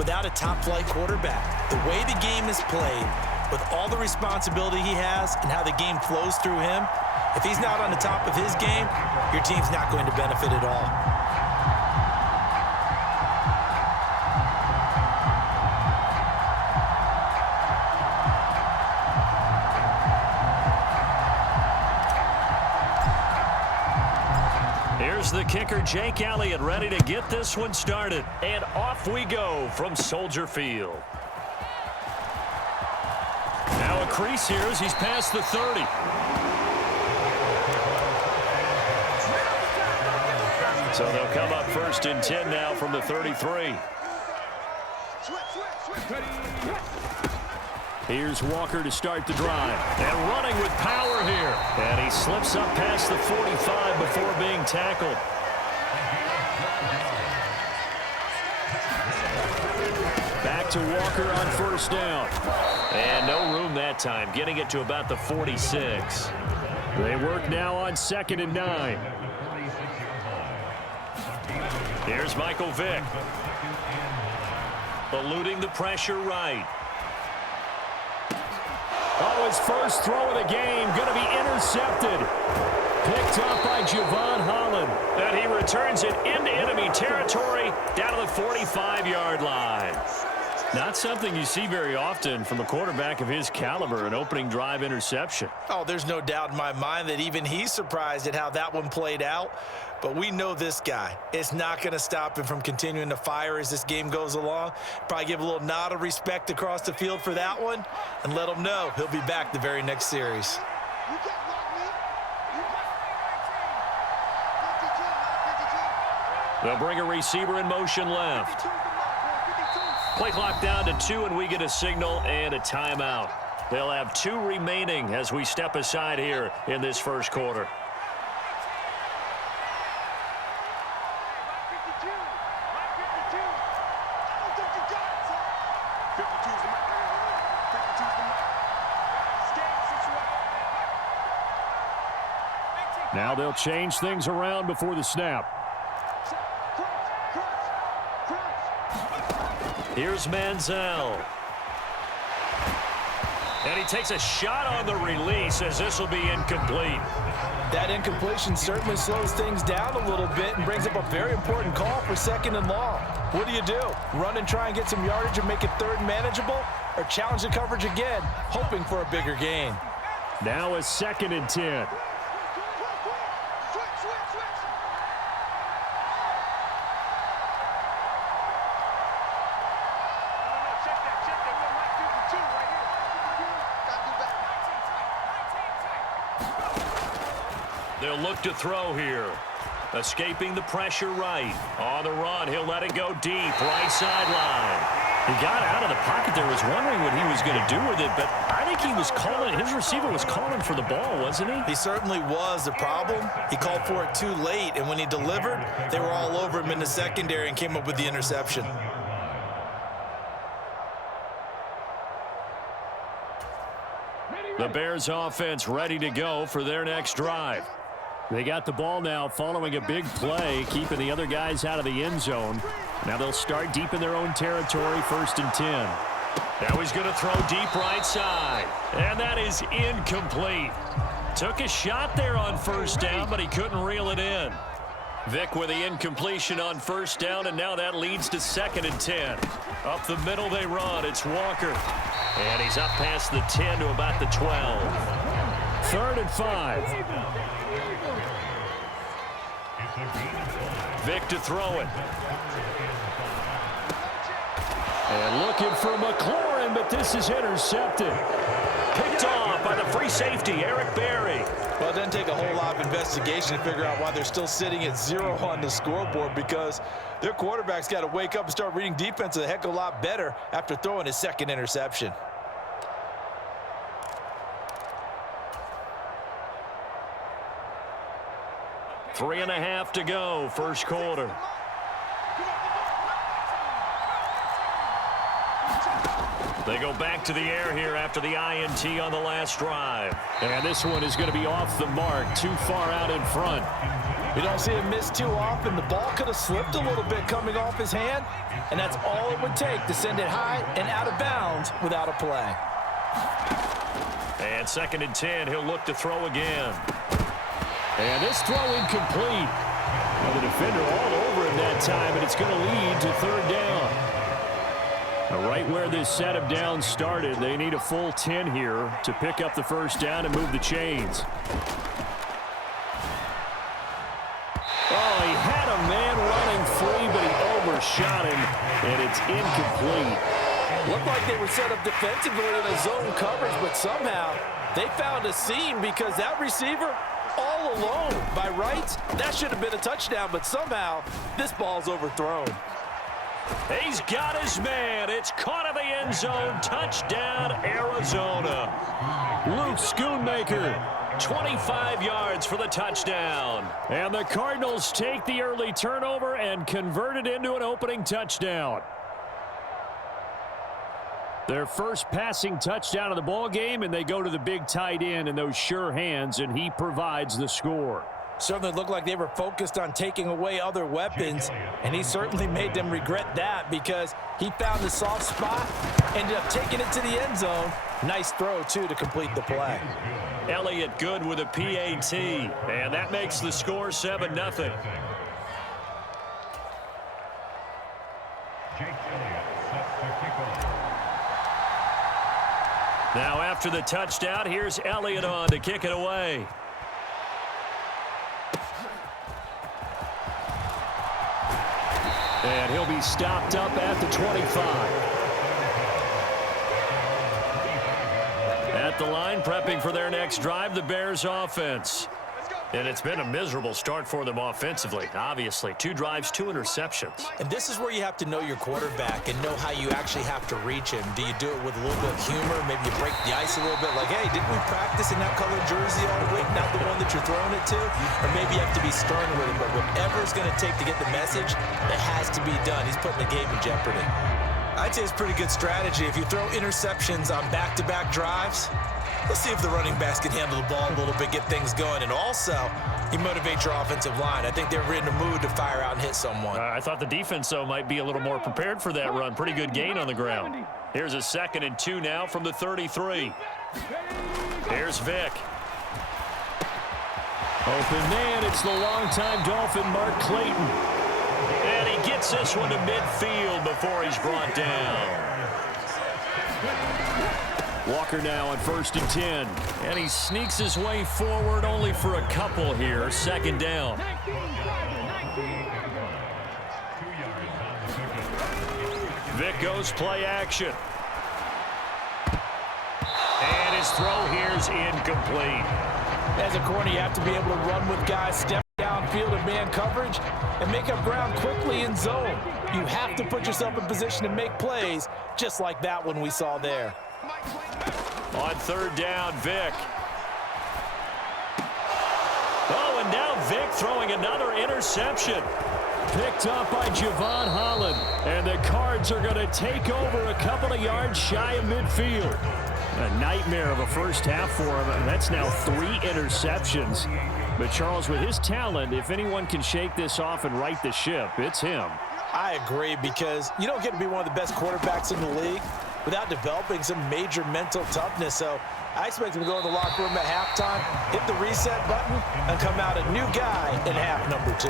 without a top-flight quarterback. The way the game is played, with all the responsibility he has and how the game flows through him, if he's not on the top of his game, your team's not going to benefit at all. Here's the kicker, Jake Elliott, ready to get this one started. And off we go from Soldier Field. Now a crease here as he's past the 30. So they'll come up 1st and 10 now from the 33. Here's Walker to start the drive. And running with power here. And he slips up past the 45 before being tackled. Back to Walker on 1st down. And no room that time, getting it to about the 46. They work now on 2nd and 9. Here's Michael Vick. Eluding the pressure right. Oh, his first throw of the game going to be intercepted. Picked up by Javon Holland. And he returns it into enemy territory down to the 45-yard line. Not something you see very often from a quarterback of his caliber, an opening drive interception. Oh, there's no doubt in my mind that even he's surprised at how that one played out. But we know this guy. It's not going to stop him from continuing to fire as this game goes along. Probably give a little nod of respect across the field for that one and let him know he'll be back the very next series. They'll bring a receiver in motion left. Play clock down to 2, and we get a signal and a timeout. They'll have 2 remaining as we step aside here in this first quarter. Now they'll change things around before the snap. Here's MANZEL. And he takes a shot on the release as this will be incomplete. That incompletion certainly slows things down a little bit and brings up a very important call for 2nd and long. What do? Run and try and get some yardage and make it 3rd manageable, or challenge the coverage again, hoping for a bigger gain? Now a 2nd and 10. They'll look to throw here. Escaping the pressure right. On the run, he'll let it go deep. Right sideline. He got out of the pocket there, was wondering what he was going to do with it, but I think he was calling, his receiver was calling for the ball, wasn't he? He certainly was. The problem, he called for it too late, and when he delivered, they were all over him in the secondary and came up with the interception. The Bears offense ready to go for their next drive. They got the ball now following a big play, keeping the other guys out of the end zone. Now they'll start deep in their own territory, 1st and 10. Now he's going to throw deep right side. And that is incomplete. Took a shot there on 1st down, but he couldn't reel it in. Vick with the incompletion on 1st down, and now that leads to 2nd and 10. Up the middle they run. It's Walker. And he's up past the 10 to about the 12. 3rd and 5. Vick to throw it. And looking for McLaurin, but this is intercepted. Picked off by the free safety, Eric Berry. Well, it doesn't take a whole lot of investigation to figure out why they're still sitting at 0 on the scoreboard, because their quarterback's got to wake up and start reading defense a heck of a lot better after throwing his 2nd interception. Three and a half to go, first quarter. They go back to the air here after the INT on the last drive. And this one is going to be off the mark, too far out in front. You don't see him miss too often. The ball could have slipped a little bit coming off his hand, and that's all it would take to send it high and out of bounds without a play. And 2nd and 10, he'll look to throw again. And this throw incomplete. Well, the defender all over him that time, and it's going to lead to 3rd down. Now, right where this set of downs started, they need a full 10 here to pick up the 1st down and move the chains. Oh, he had a man running free, but he overshot him, and it's incomplete. Looked like they were set up defensively in a zone coverage, but somehow they found a seam because that receiver all alone. By rights, that should have been a touchdown, but somehow this ball's overthrown. He's got his man. It's caught in the end zone. Touchdown, Arizona. Luke Schoonmaker. 25 yards for the touchdown. And the Cardinals take the early turnover and convert it into an opening touchdown. Their first passing touchdown of the ball game, and they go to the big tight end in those sure hands, and he provides the score. Certainly looked like they were focused on taking away other weapons, and he certainly made them regret that because he found the soft spot, ended up taking it to the end zone. Nice throw, too, to complete the play. Elliott good with a PAT, and that makes the score 7-0. Now after the touchdown, here's Elliott on to kick it away. And he'll be stopped up at the 25. At the line, prepping for their next drive, the Bears offense. And it's been a miserable start for them offensively. Obviously, 2 drives, 2 interceptions. And this is where you have to know your quarterback and know how you actually have to reach him. Do you do it with a little bit of humor? Maybe you break the ice a little bit like, hey, didn't we practice in that colored jersey all week, not the one that you're throwing it to? Or maybe you have to be stern with him. But whatever it's going to take to get the message, it has to be done. He's putting the game in jeopardy. I'd say it's pretty good strategy. If you throw interceptions on back-to-back drives, let's see if the running backs can handle the ball a little bit, get things going, and also you motivate your offensive line. I think they're in the mood to fire out and hit someone. I thought the defense, though, might be a little more prepared for that run. Pretty good gain on the ground. Here's a 2nd and 2 now from the 33. Here's Vick. Open man, it's the longtime Dolphin, Mark Clayton. And he gets this one to midfield before he's brought down. Walker now on 1st and 10. And he sneaks his way forward only for a couple here. 2nd down. Vick goes play action. And his throw here is incomplete. As a corner, you have to be able to run with guys, step downfield in man coverage, and make up ground quickly in zone. You have to put yourself in position to make plays, just like that one we saw there. On 3rd down, Vick. Oh, and now Vick throwing another interception. Picked up by Javon Holland. And the Cards are going to take over a couple of yards shy of midfield. A nightmare of a first half for him. That's now 3 interceptions. But Charles, with his talent, if anyone can shake this off and right the ship, it's him. I agree, because you don't get to be one of the best quarterbacks in the league without developing some major mental toughness. So I expect him to go in the locker room at halftime, hit the reset button, and come out a new guy in half number 2.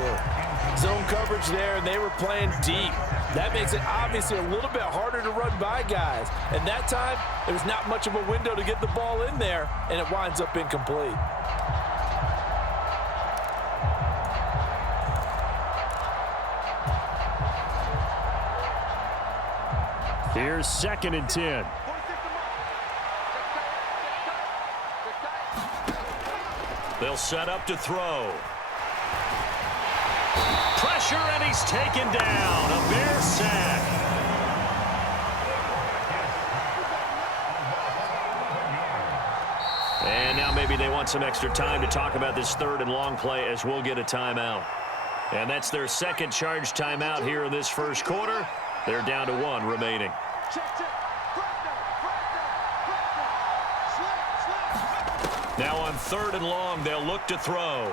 Zone coverage there, and they were playing deep. That makes it obviously a little bit harder to run by guys. And that time, there was not much of a window to get the ball in there, and it winds up incomplete. Here's 2nd and 10. They'll set up to throw. Pressure, and he's taken down. A Bear sack. And now maybe they want some extra time to talk about this 3rd and long play, as we'll get a timeout. And that's their 2nd charge timeout here in this 1st quarter. They're down to 1 remaining. Now on 3rd and long, they'll look to throw.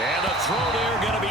And the throw there going to be